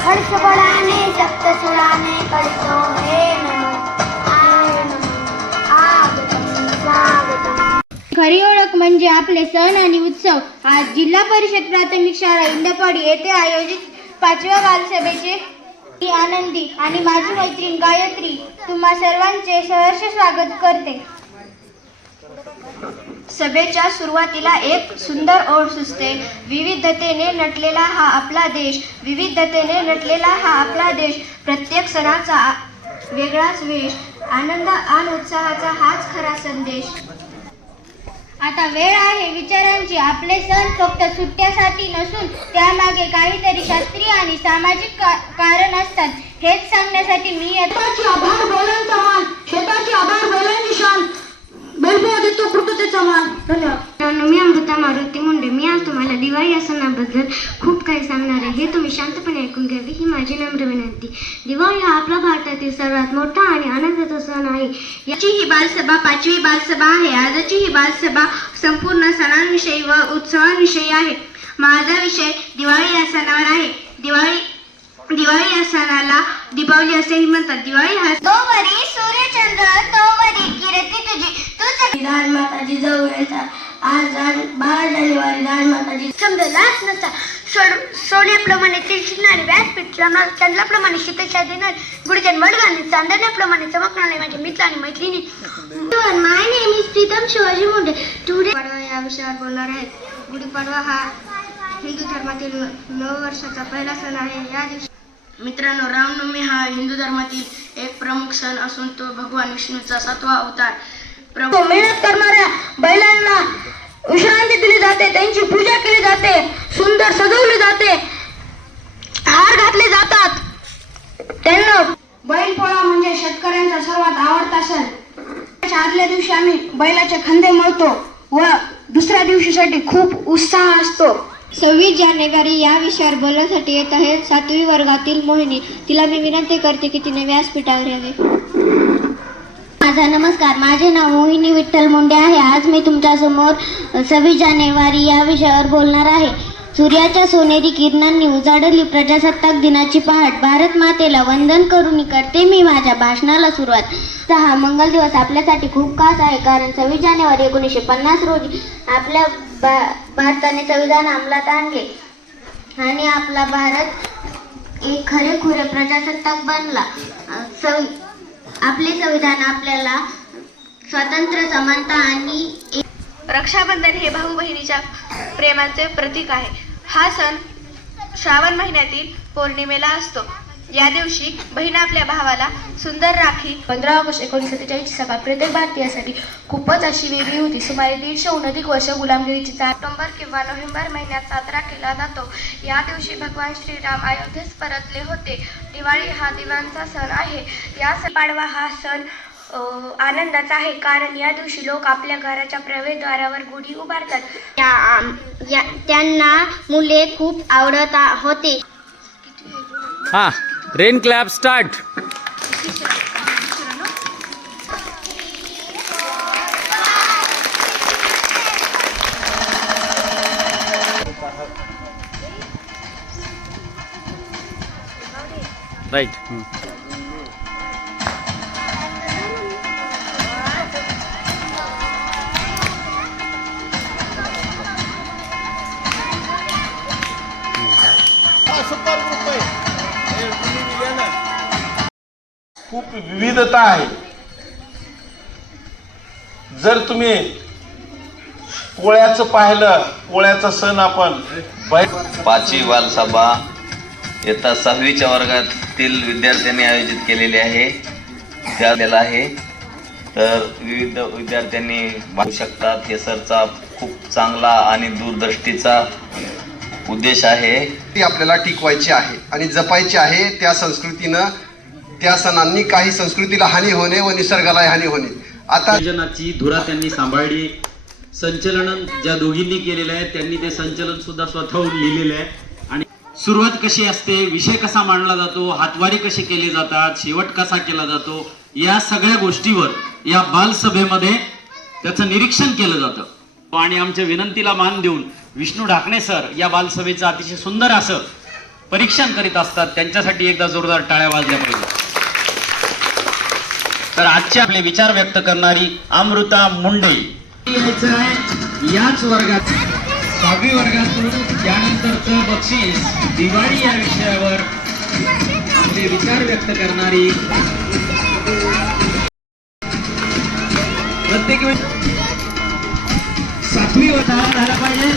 हर्षबळाने सप्तसुराने करतो हे नमो आय नमो आगतम स्वागतम. खरी ओळख म्हणजे आपले सण आणि उत्सव. आज जिल्हा परिषद प्राथमिक शाळा इंदपाडी येथे आयोजित 5व्या बालसभेचे मी आनंदी आणि माझी मैत्रीण गायत्री तुम्हा सर्वांचे सहर्ष स्वागत करते. सभेच्या सुरुवातीला एक सुंदर ओळ सुचते. विविधतेने नटलेला हा आपला देश, विविधतेने नटलेला हा आपला देश. प्रत्येक सणाचा वेगळाच वेश, आनंद आणि उत्साहाचा हाच खरा संदेश. आता वेळ आहे विचारांची. आपले सण फक्त सुट्ट्यासाठी नसून त्यामागे काहीतरी शास्त्रीय आणि सामाजिक कारण असतात. हेच सांगण्यासाठी मी आभार बैलांचा मान, शेताची आभार बैलांची शान, बैलपोळा देतो कृतज्ञतेचा मान. धन्यवाद. मी अमृता मारुती मुंडे. मी आज तुम्हाला दिवाळी या सणाबद्दल खूप काही सांगणार आहे. हे तुम्ही शांतपणे ऐकून घ्यावे ही माझी नम्र विनंती. दिवाळी हा आपला भारतातील सर्वात मोठा आणि आनंदाचा सण आहे. याची ही बालसभा 5वी बालसभा आहे. आजची ही बालसभा संपूर्ण सणांविषयी व उत्सवांविषयी आहे. माझा विषय दिवाळी या सणावर आहे. दिवाळी या सणाला दीपावली असेही म्हणतात. दिवाळी हा तोवरी सूर्यचंद्र तोवरी कीर्ती तुझी तुझ दान माताजी जवळचा आज 12 जानेवारी दान माताजी समजलाच नसता. सोन्याप्रमाणे तिळशिणारी व्यासपीठ चंद्राप्रमाणे शीतशा देणारी गुढीजन वडगाणी चांदण्याप्रमाणे चमकणारे माझे मित्र आणि मैत्रिणी. My name is Pritam Shivaji Munde. Today Gudi Padwa या विषयावर बोलणार आहेत. गुढीपाडवा हा हिंदू धर्मातील नववर्षाचा पहिला सण आहे. या दिवशी मित्रांनो, रामनवमी हा हिंदू धर्मातील एक प्रमुख सण असून तो भगवान विष्णूचा 7वा अवतार. मेहनत करणाऱ्या बैलांना विश्रांती दिली जाते, त्यांची पूजा केली जाते, सुंदर सजवली जाते, हार घातले जातात. त्यांना बैलपोळा म्हणजे शेतकऱ्यांचा सर्वात आवडता सण. आदल्या दिवशी आम्ही बैलाचे खांदे मळतो व दुसऱ्या दिवशीसाठी खूप उत्साह असतो. 26 जानेवारी या विषयावर बोलण्यासाठी येत आहे 7वी वर्गातील मोहिनी. तिला मी विनंती करते की तिने व्यासपीठावर यावे. माझा नमस्कार. माझे नाव मोहिनी विठ्ठल मुंडे आहे. आज मी तुमच्या समोर 26 जानेवारी या विषयावर बोलणार आहे. सूर्याच्या सोनेरी किरणांनी उजाडली प्रजासत्ताक दिनाची पहाट. भारत मातेला वंदन करून करते मी माझ्या भाषणाला सुरुवात. हा मंगल दिवस आपल्यासाठी खूप खास आहे, कारण 26 जानेवारी 1950 रोजी आपल्या भारताने संविधान अंमलात आणले आणि आपला भारत एक खरेखुरे प्रजासत्ताक बनला. आपले संविधान आपल्याला स्वातंत्र्य, समानता आणि रक्षाबंधन हे भाऊ बहिणीच्या प्रेमाचे प्रतीक आहे. हा सण श्रावण महिन्यातील पौर्णिमेला असतो. या दिवशी बहीण आपल्या भावाला सुंदर राखी. 15 ऑगस्ट 1947 सकाळ प्रत्येक भारतीयासाठी खूपच अशी वेगळी होती. सुमारे 150हून अधिक वर्ष गुलामगिरीची चाल ऑक्टोबर किंवा नोव्हेंबर महिन्यात साजरा केला जातो. या दिवशी भगवान श्रीराम अयोध्येस परतले होते. दिवाळी हा दिव्यांचा सण आहे. या पाडवा हा सण आनंदाचा आहे, कारण या दिवशी लोक आपल्या घराच्या प्रवेशद्वारावर गुढी उभारतात. त्यांना मुले खूप आवडत होते. हाँ, रेन क्लैप स्टार्ट. राइट. खूप विविधता आहे. जर तुम्ही पोळ्याचं पाहिलं, पोळ्याचा सण आपण 5वी बालसभा इयत्ता 6वीच्या वर्गातील विद्यार्थ्यांनी आयोजित केलेली आहे. त्याला आहे तर विविध विद्यार्थ्यांनी पाहू शकतात. हे सरचा खूप चांगला आणि दूरदृष्टीचा उद्देश आहे. ती आपल्याला टिकवायची आहे आणि जपायची आहे. त्या संस्कृतीनं, त्या सणांनी काही संस्कृतीला हानी होणे व निसर्गाला हानी होणे. आता योजनाची धुरा त्यांनी सांभाळली. संचलन ज्या दोघींनी केलेलं आहे त्यांनी ते संचलन सुद्धा स्वतःहून लिहिलेलं आहे. आणि सुरुवात कशी असते, विषय कसा मांडला जातो, हातवारी कशी केली जातात, शेवट कसा केला जातो, या सगळ्या गोष्टीवर या बालसभेमध्ये त्याचं निरीक्षण केलं जातं आणि आमच्या विनंतीला मान देऊन विष्णू ढाकणे सर या बालसभेचं अतिशय सुंदर असं परीक्षण करीत असतात. त्यांच्यासाठी एकदा जोरदार टाळ्या वाजल्या पाहिजे. तर आजचे आपले विचार व्यक्त करणारी अमृता मुंडे यायचं आहे याच वर्गात 6वी वर्गातून. त्यानंतरचं बक्षीस दिवाळी या विषयावर आपले विचार व्यक्त करणारी प्रत्येक 7वी वर्षाला झाला पाहिजे.